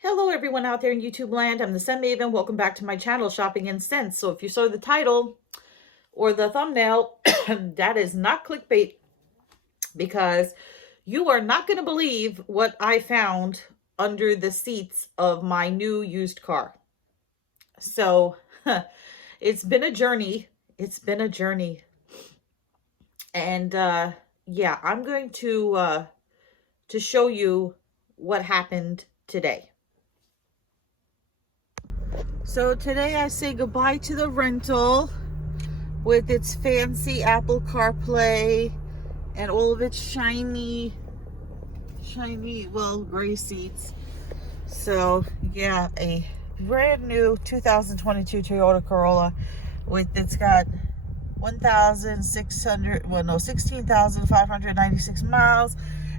Hello everyone out there in YouTube land. I'm the Sun Maven. Welcome back to my channel, Shopping in Sense. So if you saw the title or the thumbnail, that is not clickbait, because you are not going to believe what I found under the seats of my new used car. So it's been a journey. It's been a journey. And yeah, I'm going to show you what happened today. So today I say goodbye to the rental with its fancy Apple CarPlay and all of its shiny, well, gray seats. So yeah, a brand new 2022 Toyota Corolla it's got 16,596 miles,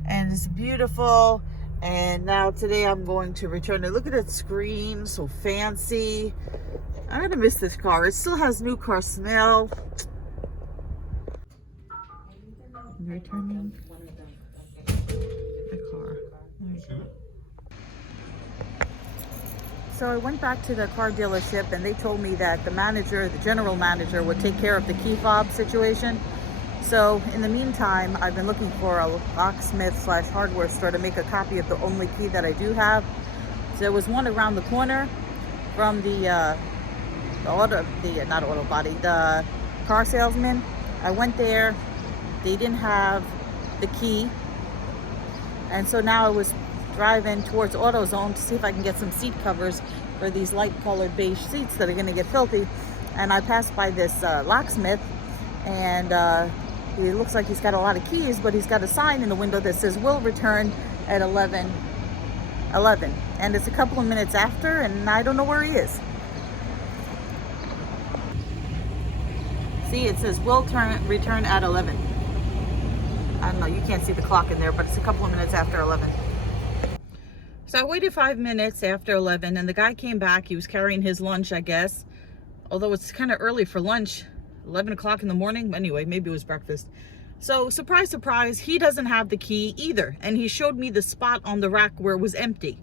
and it's beautiful. And now today I'm going to return it. Look at that screen, so fancy. I'm gonna miss this car. It still has new car smell. Returning the car. So I went back to the car dealership and they told me that the general manager would take care of the key fob situation. So in the meantime, I've been looking for a locksmith / hardware store to make a copy of the only key that I do have. So there was one around the corner from the car salesman. I went there, they didn't have the key. And so now I was driving towards AutoZone to see if I can get some seat covers for these light colored beige seats that are gonna get filthy. And I passed by this locksmith, and he looks like he's got a lot of keys, but he's got a sign in the window that says will return at 11:11, and it's a couple of minutes after, and I don't know where he is. See, it says will return at 11. I don't know, you can't see the clock in there, but it's a couple of minutes after 11. So I waited 5 minutes after 11, and the guy came back. He was carrying his lunch, I guess, although it's kind of early for lunch. 11 o'clock in the morning. Anyway, maybe it was breakfast. So surprise, surprise, he doesn't have the key either. And he showed me the spot on the rack where it was empty.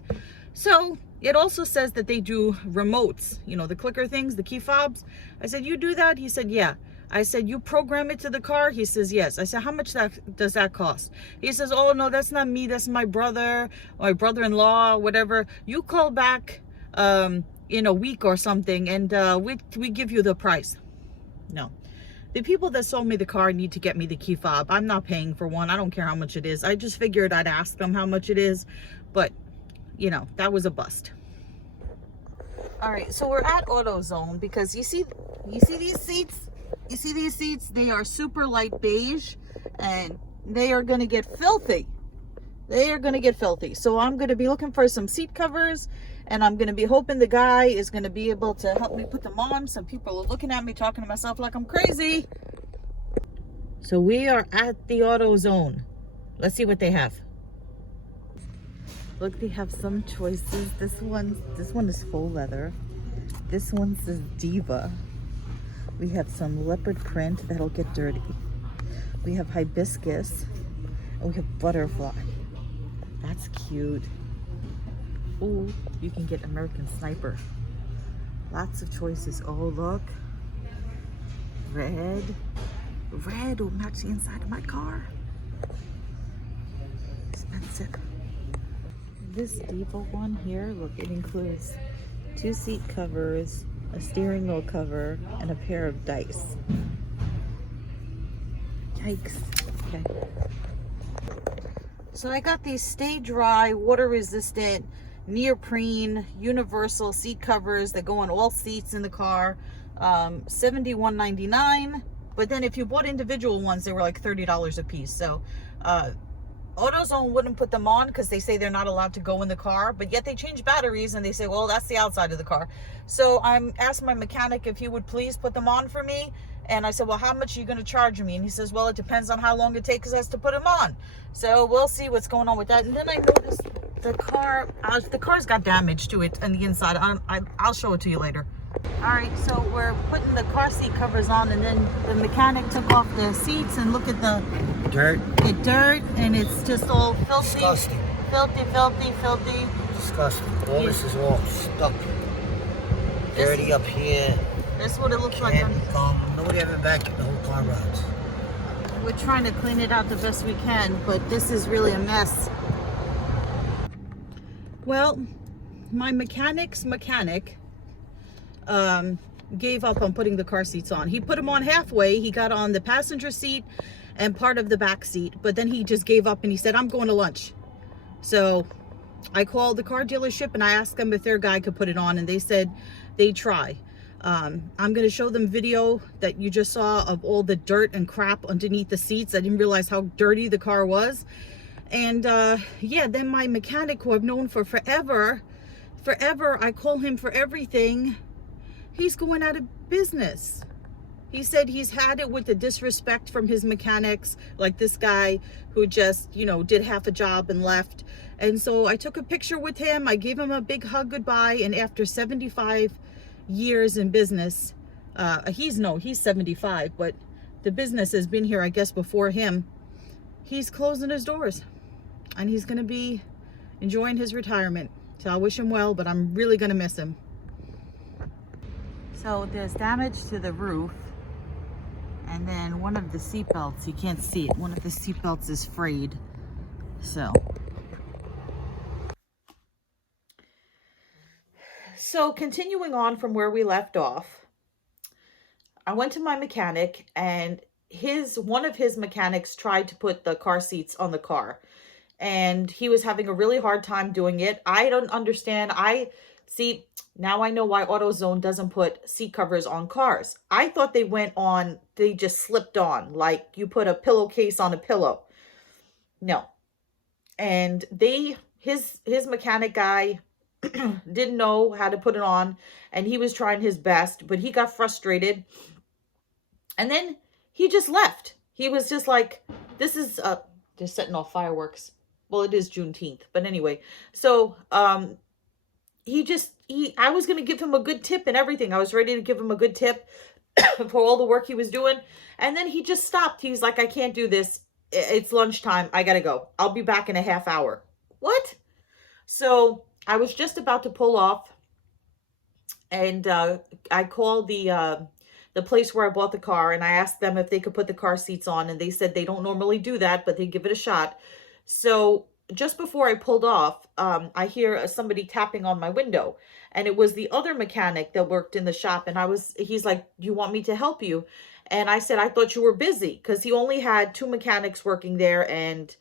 So it also says that they do remotes, you know, the clicker things, the key fobs. I said, you do that? He said, yeah. I said, you program it to the car? He says, yes. I said, how much does that cost? He says, oh, no, that's not me. That's my brother, or my brother-in-law, whatever. You call back in a week or something, and we give you the price. No, the people that sold me the car need to get me the key fob. I'm not paying for one. I don't care how much it is. I just figured I'd ask them how much it is, but you know, that was a bust. All right, so we're at AutoZone because you see these seats? You see these seats? They are super light beige, and they are going to get filthy. They are going to get filthy. So I'm going to be looking for some seat covers, and I'm going to be hoping the guy is going to be able to help me put them on. Some people are looking at me, talking to myself like I'm crazy. So we are at the AutoZone. Let's see what they have. Look, they have some choices. This one is faux leather. This one says Diva. We have some leopard print that'll get dirty. We have hibiscus, and we have butterfly. That's cute. Oh, you can get American Sniper. Lots of choices. Oh, look. Red. Red will match the inside of my car. Expensive. This Diva one here, look, it includes 2 seat covers, a steering wheel cover, and a pair of dice. Yikes. Okay. So I got these stay dry, water resistant, neoprene, universal seat covers that go on all seats in the car. $71.99. But then if you bought individual ones, they were like $30 a piece. So AutoZone wouldn't put them on because they say they're not allowed to go in the car, but yet they change batteries and they say, well, that's the outside of the car. So I'm asked my mechanic if he would please put them on for me. And I said, well, how much are you going to charge me? And he says, well, it depends on how long it takes us to put them on. So we'll see what's going on with that. And then I noticed the car's got damage to it on the inside. I'll show it to you later. All right, so we're putting the car seat covers on, and then the mechanic took off the seats, and look at the dirt, and it's just all filthy. Disgusting. Filthy. Disgusting. All this is all stuck. Dirty up here. That's what it looks like. Nobody ever vacuumed the whole car rods. We're trying to clean it out the best we can, but this is really a mess. Well, my mechanic gave up on putting the car seats on. He put them on halfway. He got on the passenger seat and part of the back seat, but then he just gave up and he said, I'm going to lunch. So I called the car dealership and I asked them if their guy could put it on, and they said they'd try. I'm going to show them video that you just saw of all the dirt and crap underneath the seats. I didn't realize how dirty the car was. And yeah, then my mechanic, who I've known for forever, I call him for everything. He's going out of business. He said he's had it with the disrespect from his mechanics, like this guy who just, you know, did half a job and left. And so I took a picture with him. I gave him a big hug goodbye. And after 75 years in business, he's 75, but the business has been here, I guess, before him. He's closing his doors and he's going to be enjoying his retirement. So I wish him well, but I'm really going to miss him. So there's damage to the roof, and then one of the seat belts, you can't see it, one of the seat belts is frayed. So continuing on from where we left off, I went to my mechanic, and one of his mechanics tried to put the car seats on the car, and he was having a really hard time doing it. I don't understand. Now I know why AutoZone doesn't put seat covers on cars. I thought they just slipped on, like you put a pillowcase on a pillow. No. And his mechanic guy didn't know how to put it on, and he was trying his best, but he got frustrated. And then he just left. He was just like, this is, they're setting off fireworks. Well, it is Juneteenth, but anyway. So, I was going to give him a good tip and everything. I was ready to give him a good tip for all the work he was doing. And then he just stopped. He's like, I can't do this. It's lunchtime. I got to go. I'll be back in a half hour. What? So I was just about to pull off, and I called the place where I bought the car, and I asked them if they could put the car seats on, and they said they don't normally do that, but they give it a shot. So just before I pulled off, I hear somebody tapping on my window, and it was the other mechanic that worked in the shop. And he's like, do you want me to help you? And I said, I thought you were busy, because he only had 2 mechanics working there, and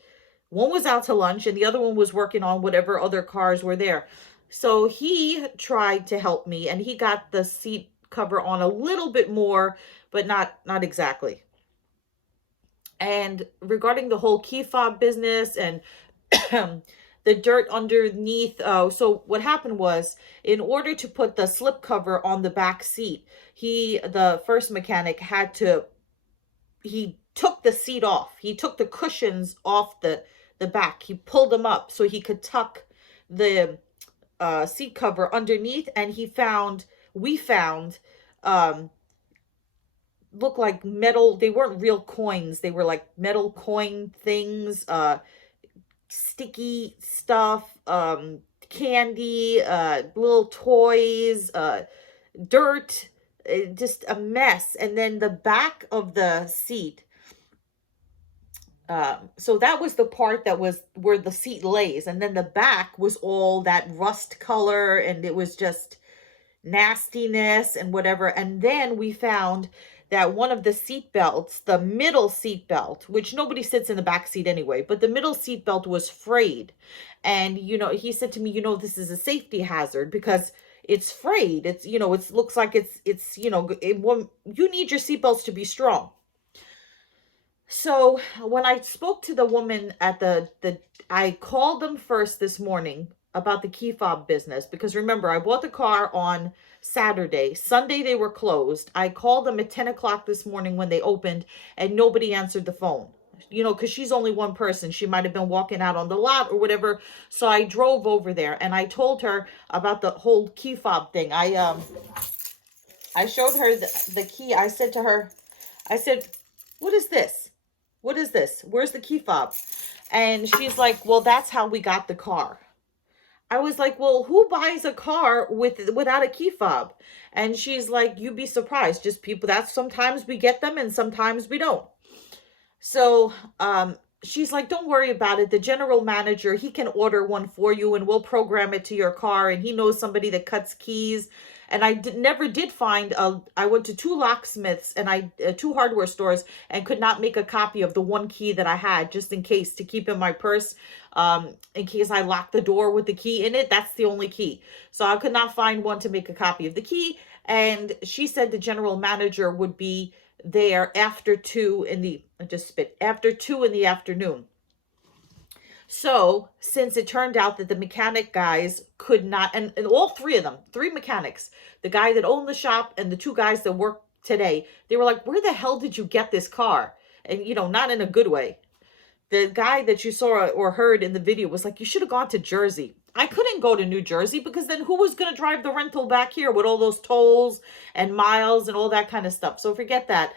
one was out to lunch and the other one was working on whatever other cars were there. So he tried to help me, and he got the seat cover on a little bit more, but not exactly. And regarding the whole key fob business and the dirt underneath, so what happened was, in order to put the slip cover on the back seat, the first mechanic he took the seat off. He took the cushions off the back. He pulled them up so he could tuck the seat cover underneath, and we found look like metal. They weren't real coins. They were like metal coin things, sticky stuff, candy, little toys, dirt, just a mess. And then the back of the seat, so that was the part that was where the seat lays, and then the back was all that rust color, and it was just nastiness and whatever. And then we found that one of the seat belts, the middle seat belt, which nobody sits in the back seat anyway, but the middle seat belt was frayed. And, he said to me, this is a safety hazard because it's frayed. It's, it looks like you need your seat belts to be strong. So when I spoke to the woman at I called them first this morning about the key fob business, because remember, I bought the car on Saturday. Sunday they were closed. I called them at 10 o'clock this morning when they opened, and nobody answered the phone. Because she's only one person. She might have been walking out on the lot or whatever. So I drove over there, and I told her about the whole key fob thing. I showed her the key. I said to her, what is this? What is this? Where's the key fob? And she's like, well, that's how we got the car. I was like, well, who buys a car without a key fob? And she's like, you'd be surprised. Just people, that's sometimes we get them and sometimes we don't. So she's like, don't worry about it. The general manager, he can order one for you and we'll program it to your car. And he knows somebody that cuts keys. And never did find I went to two locksmiths and two hardware stores and could not make a copy of the one key that I had, just in case, to keep in my purse, in case I locked the door with the key in it. That's the only key. So I could not find one to make a copy of the key. And she said the general manager would be there after 2 in the, I just spit, after 2 in the afternoon. So since it turned out that the mechanic guys could not, and all three of them, 3 mechanics, the guy that owned the shop and the 2 guys that work today, they were like, where the hell did you get this car? And, you know, not in a good way. The guy that you saw or heard in the video was like, you should have gone to Jersey. I couldn't go to New Jersey because then who was going to drive the rental back here with all those tolls and miles and all that kind of stuff? So forget that.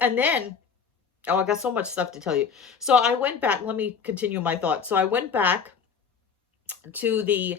And then, oh, I got so much stuff to tell you. So I went back. Let me continue my thought. So I went back to the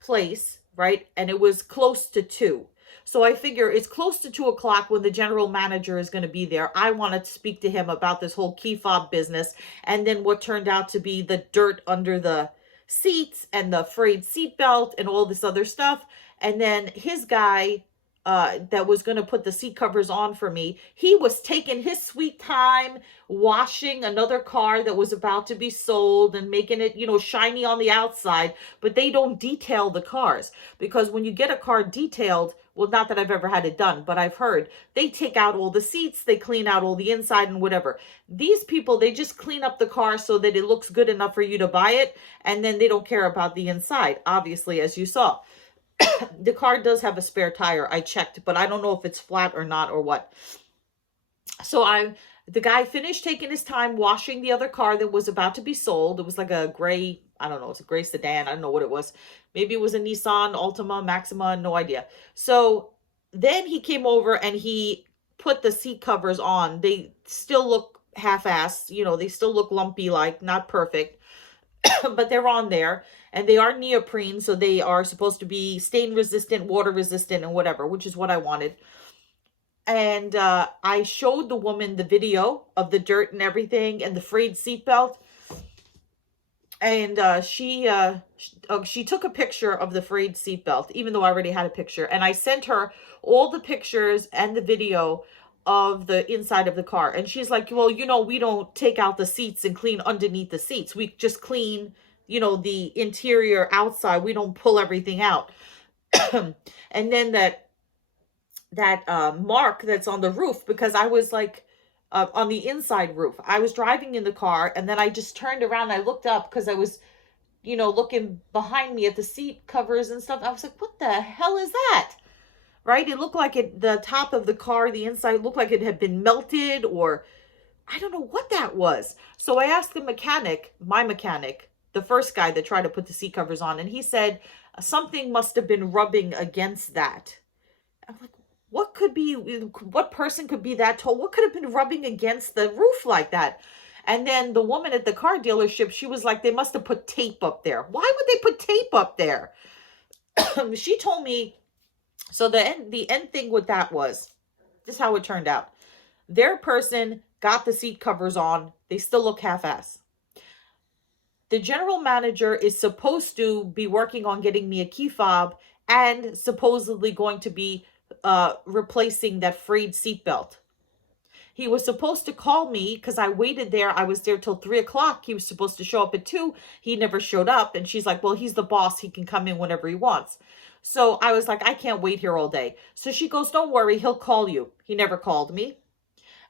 place, right? And it was close to 2. So I figure it's close to 2 o'clock when the general manager is going to be there. I want to speak to him about this whole key fob business. And then what turned out to be the dirt under the seats and the frayed seat belt and all this other stuff. And then his guy that was going to put the seat covers on for me, he was taking his sweet time washing another car that was about to be sold and making it, you know, shiny on the outside. But they don't detail the cars, because when you get a car detailed, well, not that I've ever had it done, but I've heard they take out all the seats, they clean out all the inside and whatever. These people, they just clean up the car so that it looks good enough for you to buy it, and then they don't care about the inside, obviously, as you saw. The car does have a spare tire. I checked, but I don't know if it's flat or not or what. So the guy finished taking his time washing the other car that was about to be sold. It was like a gray, I don't know, it's a gray sedan. I don't know what it was. Maybe it was a Nissan Altima, Maxima, no idea. So then he came over and he put the seat covers on. They still look half-assed, you know, they still look lumpy, like not perfect, but they're on there. And they are neoprene, so they are supposed to be stain resistant, water resistant, and whatever, which is what I wanted. And I showed the woman the video of the dirt and everything and the frayed seatbelt. And she took a picture of the frayed seatbelt, even though I already had a picture. And I sent her all the pictures and the video of the inside of the car. And she's like, well, you know, we don't take out the seats and clean underneath the seats. We just clean, you know, the interior outside. We don't pull everything out. And then that mark that's on the roof, because I was like on the inside roof. I was driving in the car and then I just turned around and I looked up because I was, you know, looking behind me at the seat covers and stuff. I was like, what the hell is that? Right? It looked like the top of the car, the inside looked like it had been melted, or I don't know what that was. So I asked the mechanic, my mechanic, the first guy that tried to put the seat covers on, and he said something must have been rubbing against that. I'm like, what could be, what person could be that tall? What could have been rubbing against the roof like that? And then the woman at the car dealership, she was like, they must have put tape up there. Why would they put tape up there? She told me, so the end thing with that was, this is how it turned out. Their person got the seat covers on. They still look half-ass. The general manager is supposed to be working on getting me a key fob and supposedly going to be replacing that frayed seatbelt. He was supposed to call me because I waited there. I was there till 3 o'clock. He was supposed to show up at 2. He never showed up. And she's like, well, he's the boss. He can come in whenever he wants. So I was like, I can't wait here all day. So she goes, don't worry, he'll call you. He never called me.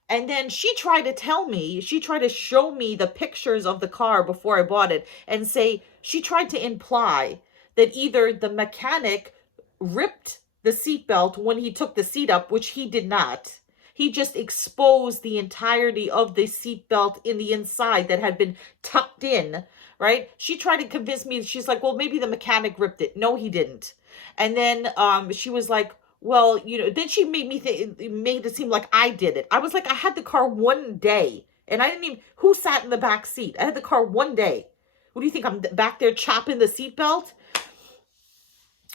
And then she tried to tell me, she tried to show me the pictures of the car before I bought it and say, she tried to imply that either the mechanic ripped the seatbelt when he took the seat up, which he did not. He just exposed the entirety of the seatbelt in the inside that had been tucked in, right? She tried to convince me, she's like, well, maybe the mechanic ripped it. No, he didn't. And then she was like, well, you know, then she made me think, made it seem like I did it. I was like, I had the car one day and I didn't even, who sat in the back seat? I had the car one day. What do you think? I'm back there chopping the seatbelt?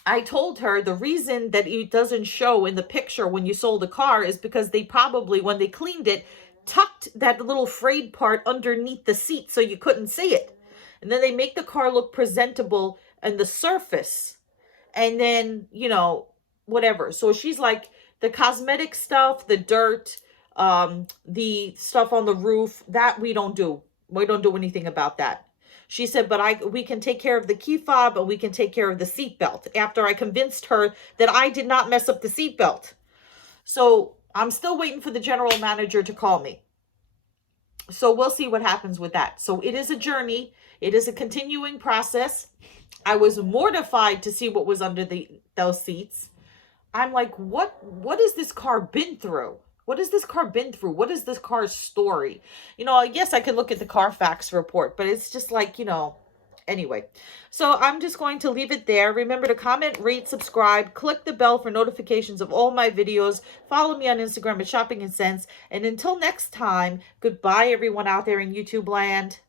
I told her the reason that it doesn't show in the picture when you sold the car is because they probably, when they cleaned it, tucked that little frayed part underneath the seat so you couldn't see it. And then they make the car look presentable and the surface. And then, you know, whatever. So she's like, the cosmetic stuff, the dirt, the stuff on the roof, that we don't do. We don't do anything about that. She said, but we can take care of the key fob and we can take care of the seatbelt, after I convinced her that I did not mess up the seatbelt. So I'm still waiting for the general manager to call me. So we'll see what happens with that. So it is a journey. It is a continuing process. I was mortified to see what was under those seats. I'm like, what has this car been through? What has this car been through? What is this car's story? You know, yes, I could look at the Carfax report, but it's just like, you know, anyway. So I'm just going to leave it there. Remember to comment, rate, subscribe, click the bell for notifications of all my videos. Follow me on Instagram at Shopping and Sense. And until next time, goodbye everyone out there in YouTube land.